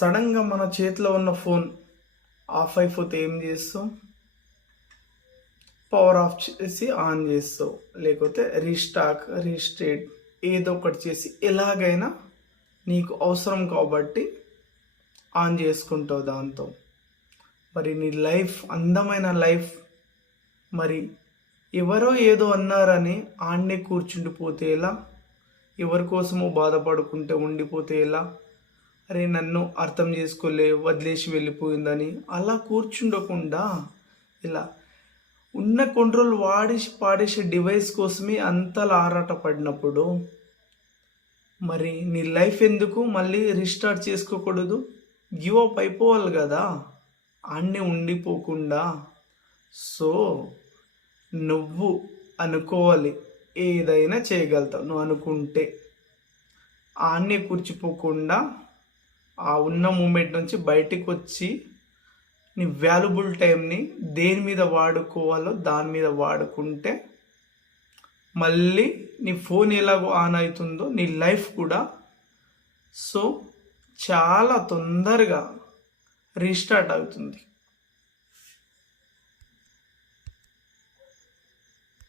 సడన్గా మన చేతిలో ఉన్న ఫోన్ ఆఫ్ అయిపోతే ఏం చేస్తాం? పవర్ ఆఫ్ చేసి ఆన్ చేస్తావు లేకపోతే రీస్టాక్ రీస్టేట్ ఏదో ఒకటి చేసి ఎలాగైనా నీకు అవసరం కాబట్టి ఆన్ చేసుకుంటావు దాంతో. మరి నీ లైఫ్ అందమైన లైఫ్ మరి ఎవరో ఏదో అన్నారని ఆడనే కూర్చుండిపోతే ఎలా? ఎవరి కోసమో బాధపడుకుంటే ఉండిపోతే ఎలా? అరే నన్ను అర్థం చేసుకోలే వదిలేసి వెళ్ళిపోయిందని అలా కూర్చుండకుండా ఇలా ఉన్న కంట్రోల్ వాడేసి పాడేసే డివైస్ కోసమే అంతలా ఆరాట పడినప్పుడు మరి నీ లైఫ్ ఎందుకు మళ్ళీ రీస్టార్ట్ చేసుకోకూడదు? గివ్ అప్ అయిపోవాలి కదా? ఆడనే ఉండిపోకుండా. సో నువ్వు అనుకోవాలి ఏదైనా చేయగలుగుతావు. నువ్వు అనుకుంటే ఆడనే కూర్చిపోకుండా ఆ ఉన్న మూమెంట్ నుంచి బయటికి వచ్చి నీ వాల్యుబుల్ టైంని దేని మీద వాడుకోవాలో దాని మీద వాడుకుంటే మళ్ళీ నీ ఫోన్ ఎలాగో ఆన్ అవుతుందో నీ లైఫ్ కూడా సో చాలా తొందరగా రీస్టార్ట్ అవుతుంది.